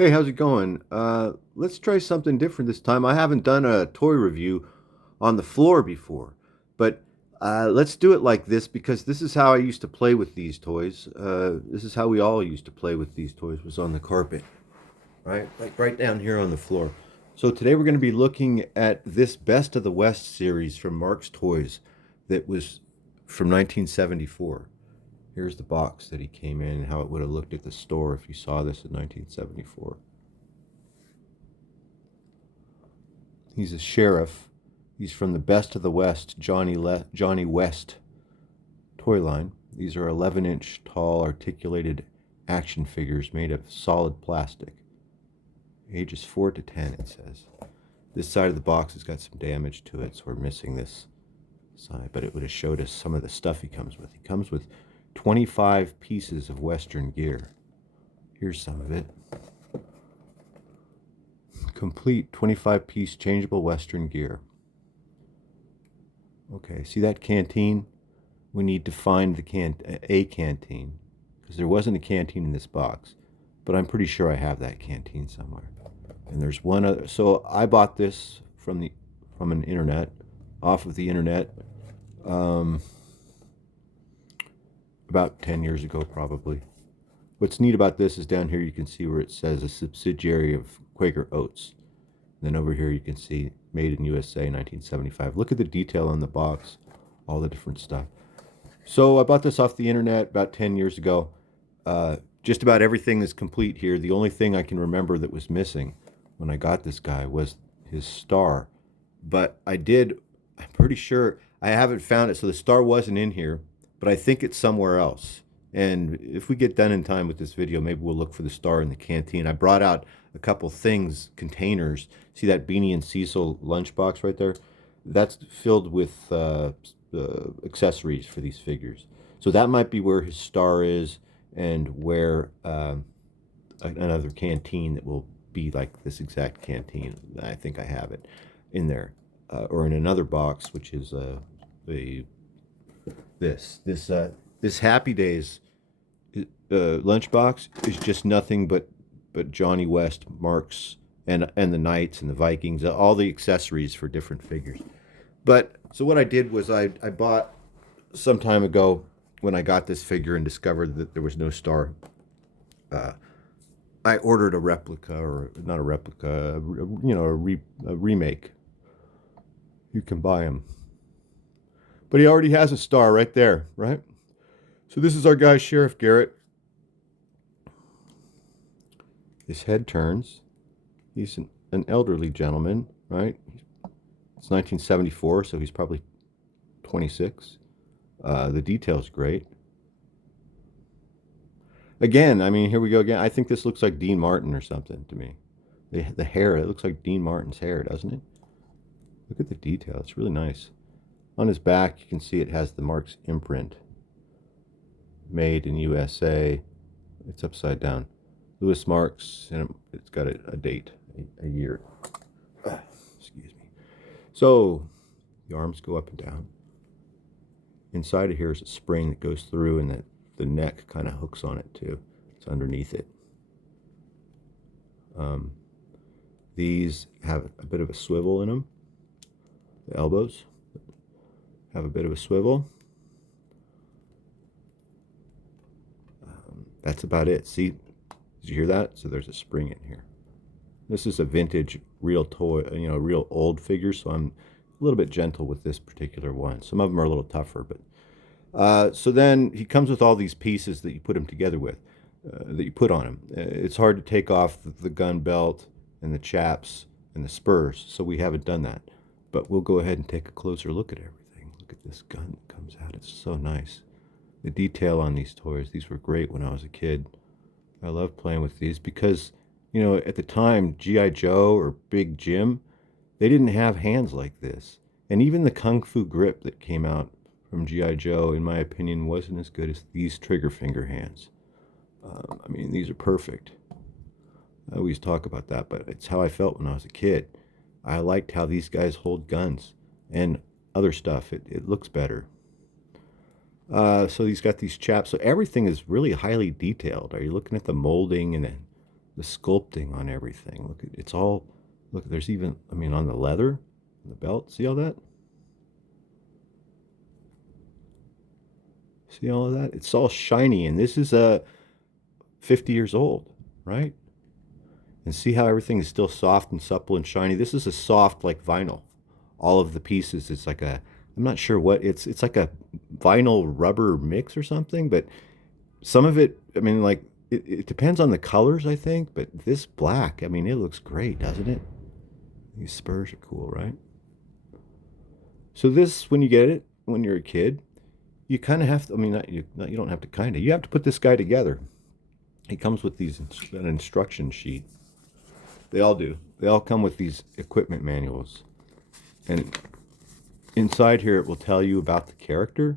Hey, how's it going? Let's try something different this time. I haven't done a toy review on the floor before, but let's do it like this because this is how I used to play with these toys. This is how we all used to play with these toys, was on the carpet, right? Like right down here on the floor. So today we're going to be looking at this Best of the West series from Marx Toys that was from 1974. Here's the box that he came in and how it would have looked at the store if you saw this in 1974. He's a sheriff. He's from the Best of the West, Johnny West toy line. These are 11-inch tall articulated action figures made of solid plastic. Ages 4 to 10, it says. This side of the box has got some damage to it, so we're missing this side, but it would have showed us some of the stuff he comes with. He comes with 25 pieces of Western gear. Here's some of it. Complete 25-piece changeable Western gear. Okay, see that canteen? We need to find a canteen, because there wasn't a canteen in this box, but I'm pretty sure I have that canteen somewhere. And there's one other. So I bought this from an internet, off of the internet, about 10 years ago probably. What's neat about this is down here you can see where it says a subsidiary of Quaker Oats. And then over here you can see made in USA 1975. Look at the detail on the box, all the different stuff. So I bought this off the internet about 10 years ago. Just about everything is complete here. The only thing I can remember that was missing when I got this guy was his star. But I'm pretty sure, I haven't found it, so the star wasn't in here, but I think it's somewhere else. And if we get done in time with this video, maybe we'll look for the star in the canteen. I brought out a couple things, containers. See that Beanie and Cecil lunchbox right there? That's filled with accessories for these figures. So that might be where his star is, and where another canteen that will be like this exact canteen. I think I have it in there, or in another box, which is this Happy Days lunchbox is just nothing but Johnny West, Marx, and the Knights and the Vikings, all the accessories for different figures. But so what I did was I bought some time ago, when I got this figure and discovered that there was no star. I ordered a replica, or not a replica, a remake. You can buy them. But he already has a star right there, right? So this is our guy, Sheriff Garrett. His head turns. He's an elderly gentleman, right? It's 1974, so he's probably 26. The detail's great. Again, I mean, here we go again. I think this looks like Dean Martin or something to me. The hair, it looks like Dean Martin's hair, doesn't it? Look at the detail. It's really nice. On his back, you can see it has the Marx imprint. Made in USA. It's upside down. Louis Marx, and it's got a date, a year. Excuse me. So, the arms go up and down. Inside of here is a spring that goes through, and the neck kind of hooks on it too. It's underneath it. These have a bit of a swivel in them. The elbows have a bit of a swivel. That's about it. See, did you hear that? So there's a spring in here. This is a vintage, real toy, real old figure, so I'm a little bit gentle with this particular one. Some of them are a little tougher, but so then he comes with all these pieces that you put him together with, that you put on him. It's hard to take off the gun belt and the chaps and the spurs, so we haven't done that. But we'll go ahead and take a closer look at everything. Look at this gun that comes out. It's so nice. The detail on these toys, these were great when I was a kid. I love playing with these because, at the time, G.I. Joe or Big Jim, they didn't have hands like this. And even the Kung Fu grip that came out from G.I. Joe, in my opinion, wasn't as good as these trigger finger hands. I mean, these are perfect. I always talk about that, but it's how I felt when I was a kid. I liked how these guys hold guns and other stuff. It looks better. So he's got these chaps. So everything is really highly detailed. Are you looking at the molding and then the sculpting on everything. Look, it's all, look, there's even, I mean, on the leather, the belt, see all that? See all of that? It's all shiny, and this is 50 years old, right? And see how everything is still soft and supple and shiny. This is a soft like vinyl. All of the pieces, it's like a, I'm not sure what it's like a vinyl rubber mix or something, but some of it, I mean, like it depends on the colors, I think. But this black, I mean, it looks great, doesn't it? These spurs are cool, right? So this, when you get it, when you're a kid, you kind of have to. I mean, you don't have to kind of. You have to put this guy together. He comes with an instruction sheet. They all do. They all come with these equipment manuals, and inside here it will tell you about the character.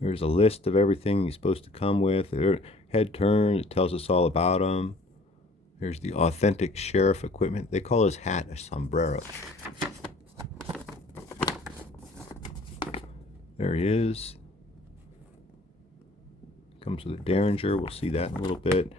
There's a list of everything he's supposed to come with. Head turn, it tells us all about him. Here's the authentic sheriff equipment. They call his hat a sombrero. There he is. Comes with a derringer. We'll see that in a little bit.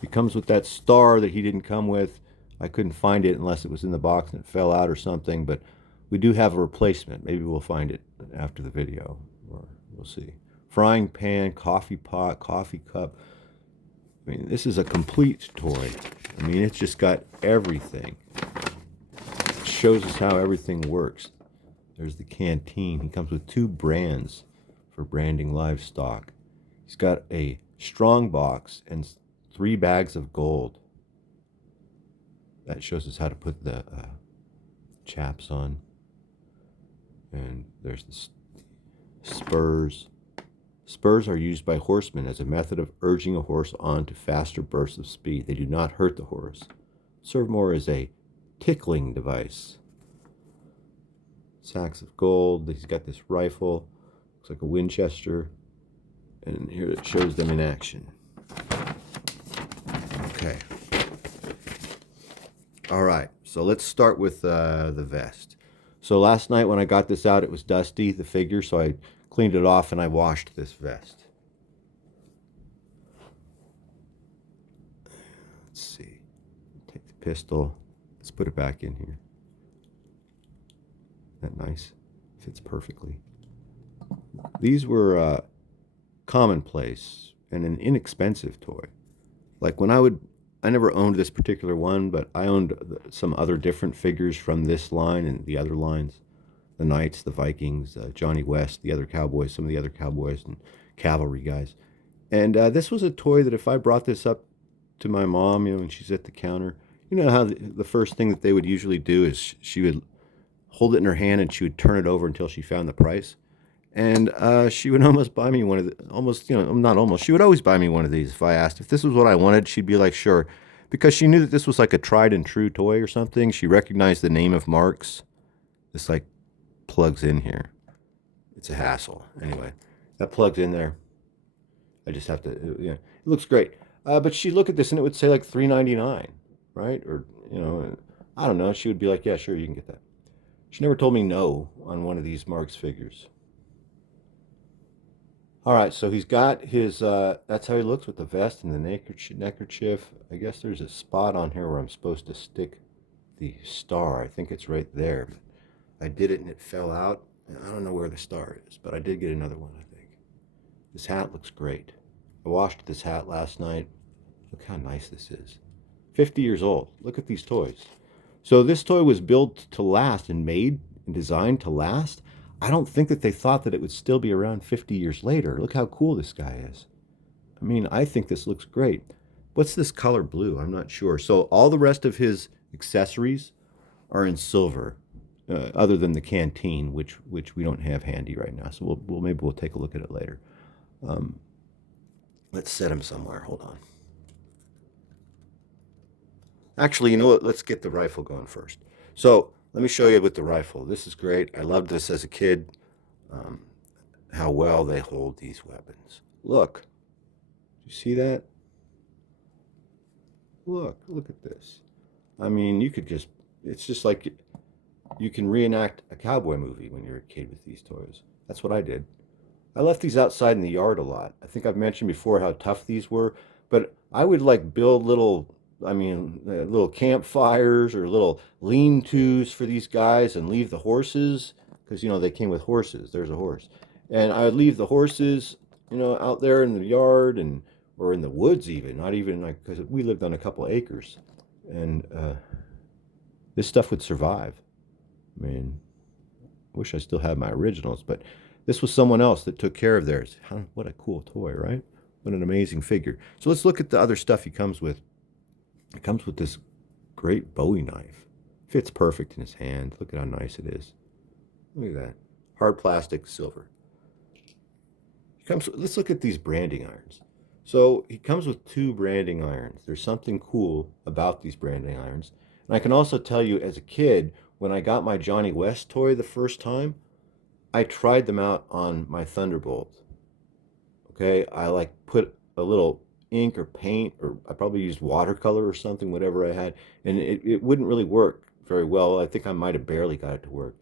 He comes with that star that he didn't come with. I couldn't find it unless it was in the box and it fell out or something, but we do have a replacement. Maybe we'll find it after the video, or we'll see. Frying pan, coffee pot, coffee cup. I mean, this is a complete toy. I mean, it's just got everything. It shows us how everything works. There's the canteen. He comes with 2 brands for branding livestock. He's got a strong box and 3 bags of gold. That shows us how to put the chaps on. And there's the spurs. Spurs are used by horsemen as a method of urging a horse on to faster bursts of speed. They do not hurt the horse. Serve more as a tickling device. Sacks of gold. He's got this rifle. Looks like a Winchester. And here it shows them in action. Okay. All right. So let's start with the vest. So last night when I got this out, it was dusty, the figure, so I cleaned it off and I washed this vest. Let's see. Take the pistol. Let's put it back in here. Isn't that nice? Fits perfectly. These were commonplace and an inexpensive toy. Like when I never owned this particular one, but I owned some other different figures from this line and the other lines. The Knights, the Vikings, Johnny West, the other cowboys, some of the other cowboys and cavalry guys. And this was a toy that if I brought this up to my mom, you know, when she's at the counter, you know how the first thing that they would usually do is she would hold it in her hand and she would turn it over until she found the price. And she would almost buy me one of she would always buy me one of these if I asked. If this was what I wanted, she'd be like, sure. Because she knew that this was like a tried and true toy or something. She recognized the name of Marx. This like plugs in here. It's a hassle. Anyway, that plugs in there. I just have to, it looks great. But she'd look at this and it would say like $3.99, right? Or, I don't know. She would be like, yeah, sure, you can get that. She never told me no on one of these Marx figures. All right, so he's got his, that's how he looks with the vest and the neckerchief. I guess there's a spot on here where I'm supposed to stick the star. I think it's right there. But I did it and it fell out. I don't know where the star is, but I did get another one, I think. This hat looks great. I washed this hat last night. Look how nice this is. 50 years old. Look at these toys. So this toy was built to last and made and designed to last. I don't think that they thought that it would still be around 50 years later. Look how cool this guy is. I mean, I think this looks great. What's this color blue? I'm not sure. So all the rest of his accessories are in silver, other than the canteen, which we don't have handy right now. So maybe we'll take a look at it later. Let's set him somewhere. Hold on. Actually, you know what? Let's get the rifle going first. So let me show you with the rifle. This is great. I loved this as a kid, how well they hold these weapons. Look. You see that? Look at this. I mean, it's just like you can reenact a cowboy movie when you're a kid with these toys. That's what I did. I left these outside in the yard a lot. I think I've mentioned before how tough these were, but I would like build little campfires or little lean-tos for these guys and leave the horses, because, they came with horses. There's a horse. And I would leave the horses, out there in the yard or in the woods even, not even like, because we lived on a couple acres. And this stuff would survive. I mean, I wish I still had my originals, but this was someone else that took care of theirs. What a cool toy, right? What an amazing figure. So let's look at the other stuff he comes with. It comes with this great Bowie knife. Fits perfect in his hand. Look at how nice it is. Look at that. Hard plastic, silver. Let's look at these branding irons. So he comes with 2 branding irons. There's something cool about these branding irons. And I can also tell you, as a kid, when I got my Johnny West toy the first time, I tried them out on my Thunderbolt. Okay, I like put a little ink or paint, or I probably used watercolor or something, whatever I had, and it wouldn't really work very well. I think I might have barely got it to work,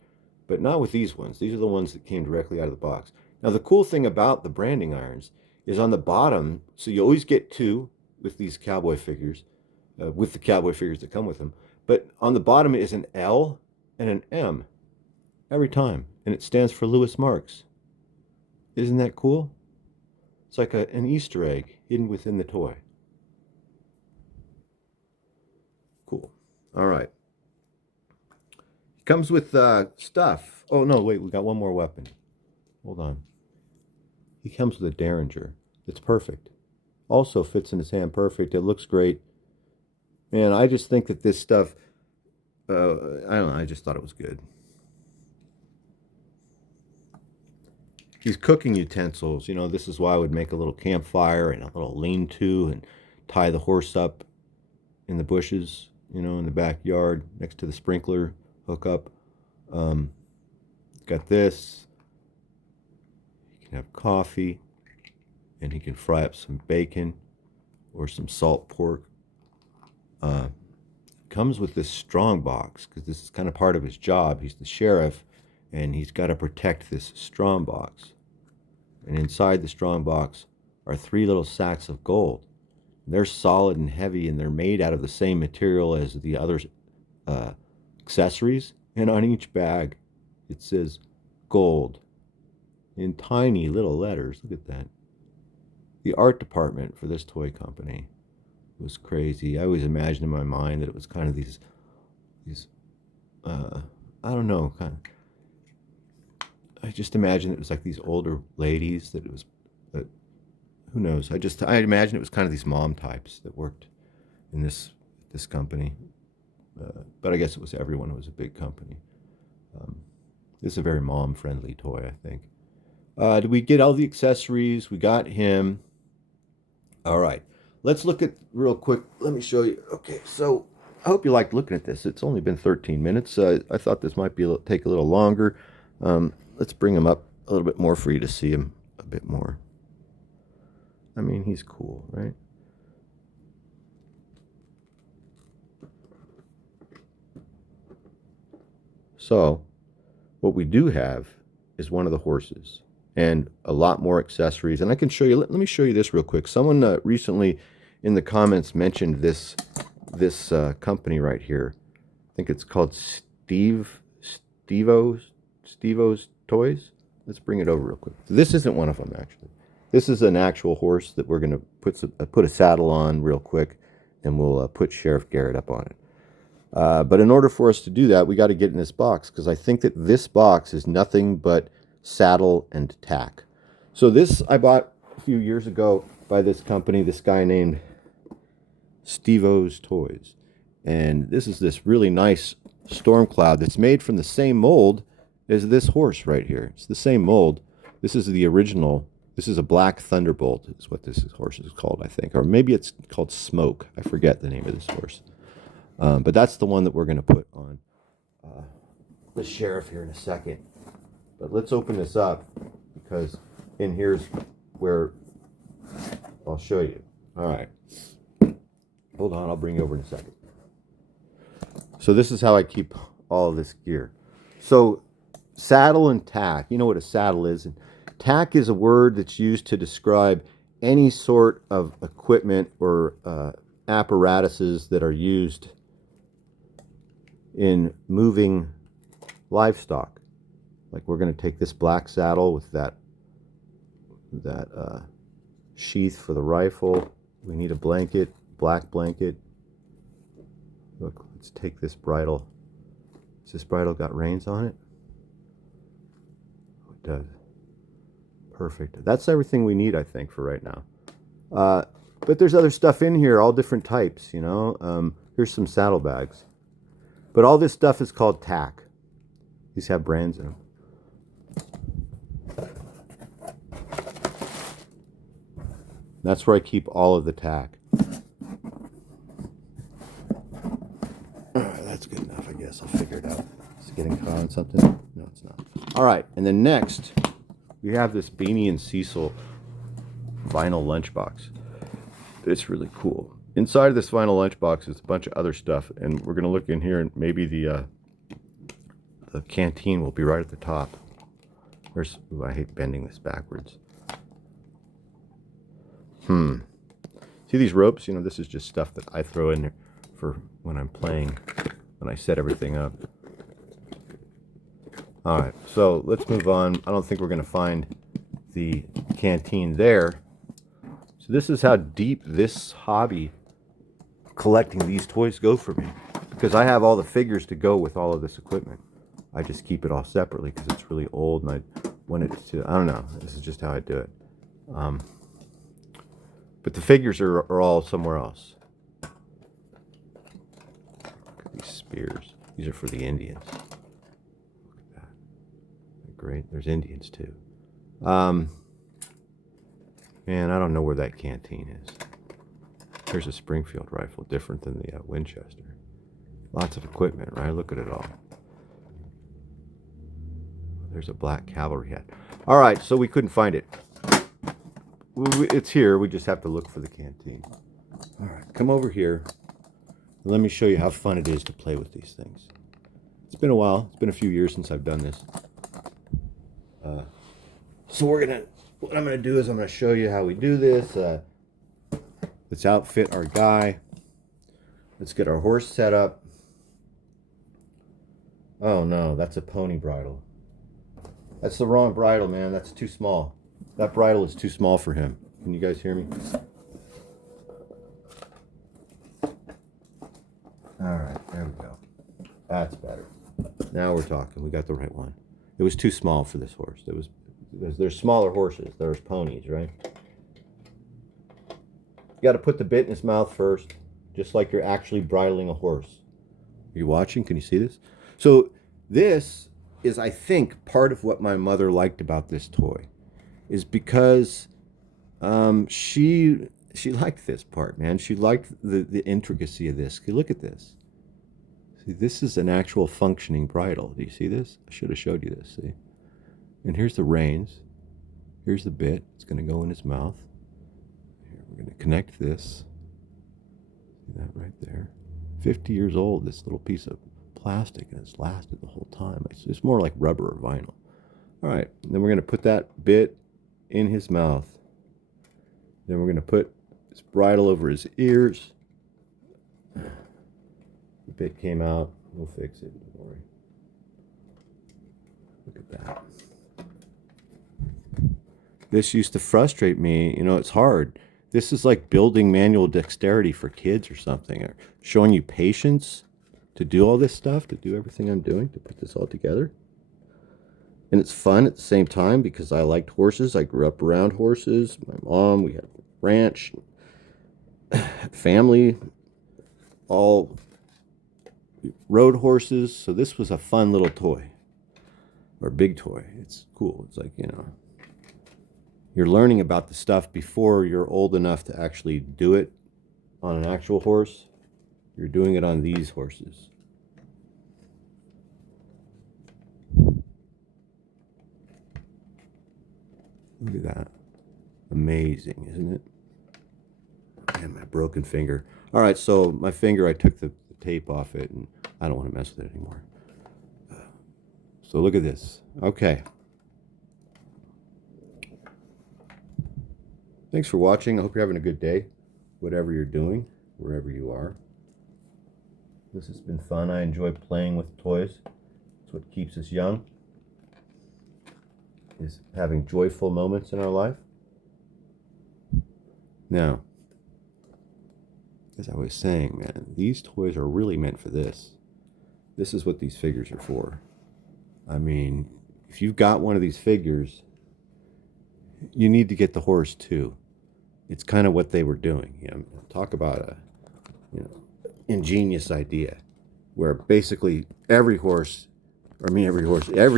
but not with these ones. These are the ones that came directly out of the box. Now, the cool thing about the branding irons is on the bottom, so you always get 2 with these cowboy figures, with the cowboy figures that come with them, but on the bottom is an L and an M every time, and it stands for Louis Marx. Isn't that cool? It's like an Easter egg hidden within the toy. Cool. All right. It comes with stuff. Oh, no, wait, we got one more weapon. Hold on. He comes with a Derringer. It's perfect. Also fits in his hand perfect. It looks great. Man, I just think that this stuff, I don't know, I just thought it was good. These cooking utensils, this is why I would make a little campfire and a little lean-to and tie the horse up in the bushes, in the backyard next to the sprinkler hookup. Got this. You can have coffee, and he can fry up some bacon or some salt pork. Comes with this strong box, because this is kind of part of his job. He's the sheriff, and he's got to protect this strong box. And inside the strong box are 3 little sacks of gold. They're solid and heavy, and they're made out of the same material as the other accessories. And on each bag, it says gold in tiny little letters. Look at that. The art department for this toy company was crazy. I always imagined in my mind that it was kind of these I don't know, kind of, I just imagined it was like these older ladies that who knows? I imagine it was kind of these mom types that worked in this company. But I guess it was everyone. It was a big company. This is a very mom-friendly toy, I think. Did we get all the accessories? We got him. All right. Let's look at real quick. Let me show you. Okay, so I hope you liked looking at this. It's only been 13 minutes. I thought this might take a little longer. Let's bring him up a little bit more for you to see him a bit more. I mean, he's cool, right? So, what we do have is one of the horses and a lot more accessories. And I can show you, let me show you this real quick. Someone recently in the comments mentioned this company right here. I think it's called Stevo's Toys. Let's bring it over real quick. This isn't one of them, actually. This is an actual horse that we're going to put a saddle on real quick, and we'll put Sheriff Garrett up on it. But in order for us to do that, we got to get in this box, because I think that this box is nothing but saddle and tack. So this I bought a few years ago by this company, this guy named Stevo's Toys. And this is this really nice storm cloud that's made from the same mold as this horse right here. It's the same mold. This is the original. This is a black Thunderbolt is what this horse is called, I think. Or maybe it's called Smoke. I forget the name of this horse. But that's the one that we're going to put on the Sheriff here in a second. But let's open this up, because in here's where I'll show you. All right. Hold on, I'll bring you over in a second. So this is how I keep all of this gear. So saddle and tack. You know what a saddle is. And tack is a word that's used to describe any sort of equipment or apparatuses that are used in moving livestock. Like we're going to take this black saddle with that sheath for the rifle. We need a blanket, black blanket. Look, let's take this bridle. Has this bridle got reins on it? Oh, it does. Perfect. That's everything we need, I think, for right now. But there's other stuff in here, all different types, you know. Here's some saddlebags. But all this stuff is called tack. These have brands in them. That's where I keep all of the tack. That's good enough, I guess. I'll figure it out. Is it getting caught on something? No, it's not. All right, and then next, we have this Beanie and Cecil vinyl lunchbox. It's really cool. Inside of this vinyl lunchbox is a bunch of other stuff, and we're going to look in here, and maybe the canteen will be right at the top. Ooh, I hate bending this backwards. See these ropes? You know, this is just stuff that I throw in there for when I'm playing, when I set everything up. All right, so let's move on. I don't think we're going to find the canteen there. So this is how deep this hobby collecting these toys go for me, because I have all the figures to go with all of this equipment. I just keep it all separately because it's really old, and I want it to, I don't know, this is just how I do it. But the figures are all somewhere else. Look at these spears. These are for the Indians. Look at that. They're great. There's Indians too. Man, I don't know where that canteen is. Here's a Springfield rifle, different than the Winchester. Lots of equipment, right? Look at it all. There's a black cavalry hat. All right, so we couldn't find it. It's here. We just have to look for the canteen. All right, come over here. And let me show you how fun it is to play with these things. It's been a while. It's been a few years since I've done this. So what I'm gonna do is I'm gonna show you how we do this. Let's outfit our guy. Let's get our horse set up. Oh no, that's a pony bridle. That's the wrong bridle, man. That's too small. That bridle is too small for him. Can you guys hear me? All right, there we go. That's better. Now we're talking. We got the right one. It was too small for this horse. There's smaller horses. There's ponies, right? You got to put the bit in his mouth first, just like you're actually bridling a horse. Are you watching? Can you see this? So this is, I think, part of what my mother liked about this toy, is because she liked this part, man. She liked the intricacy of this. Look at this. See, this is an actual functioning bridle. Do you see this? I should have showed you this, see? And here's the reins. Here's the bit. It's going to go in his mouth. Here, we're going to connect this. See that right there? 50 years old, this little piece of plastic, and it's lasted the whole time. It's more like rubber or vinyl. All right, then we're going to put that bit in his mouth. Then we're going to put this bridle over his ears. The bit came out. We'll fix it. Don't worry. Look at that. This used to frustrate me. You know, it's hard. This is like building manual dexterity for kids or something, or showing you patience to do all this stuff, to do everything I'm doing, to put this all together. And it's fun at the same time because I liked horses. I grew up around horses. My mom, we had a ranch, family, all rode horses. So this was a fun little toy, or big toy. It's cool. It's like, you know, you're learning about the stuff before you're old enough to actually do it on an actual horse. You're doing it on these horses. Look at that. Amazing, isn't it? And my broken finger. All right, so my finger, I took the tape off it, and I don't want to mess with it anymore. So look at this. Okay. Thanks for watching. I hope you're having a good day, whatever you're doing, wherever you are. This has been fun. I enjoy playing with toys. It's what keeps us young, is having joyful moments in our life. Now, as I was saying, man, these toys are really meant for this. This is what these figures are for. I mean, if you've got one of these figures, you need to get the horse too. It's kind of what they were doing. You know, talk about a ingenious idea, where basically every